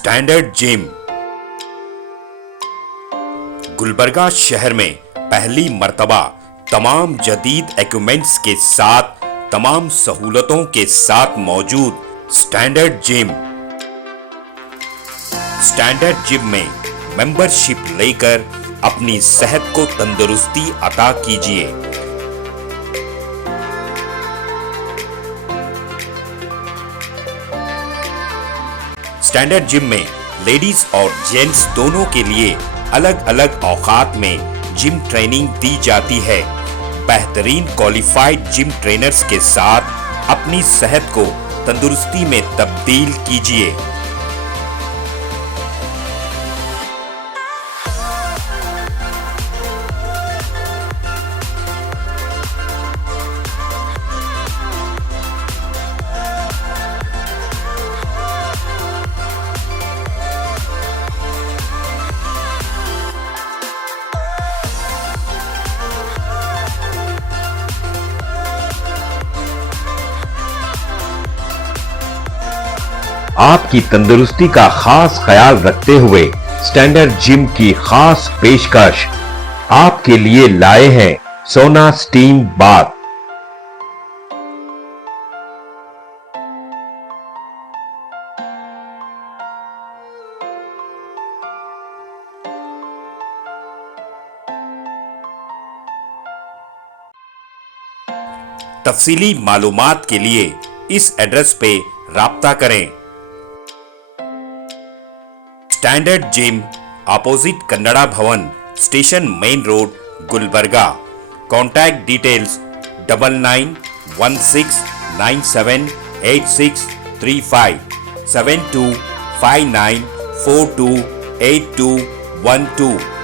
Standard gym Gulbarga शहर में पहली मर्तबा तमाम जदीद इक्विपमेंट्स के साथ तमाम सहूलतों के साथ मौजूद स्टैंडर्ड जिम में मेंबरशिप लेकर अपनी सेहत को तंदुरुस्ती अता कीजिए। स्टैंडर्ड जिम में लेडीज और जेंट्स दोनों के लिए अलग अलग औकात में जिम ट्रेनिंग दी जाती है। बेहतरीन क्वालिफाइड जिम ट्रेनर्स के साथ अपनी सेहत को तंदुरुस्ती में तब्दील कीजिए। आपकी तंदुरुस्ती का खास ख्याल रखते हुए स्टैंडर्ड जिम की खास पेशकश आपके लिए लाए हैं सोना स्टीम बाथ। तफसीली मालूमात के लिए इस एड्रेस पे राब्ता करें। स्टैंडर्ड जिम अपोजिट कन्नड़ा भवन station main road Gulbarga. Contact details 9916978635 7259428212।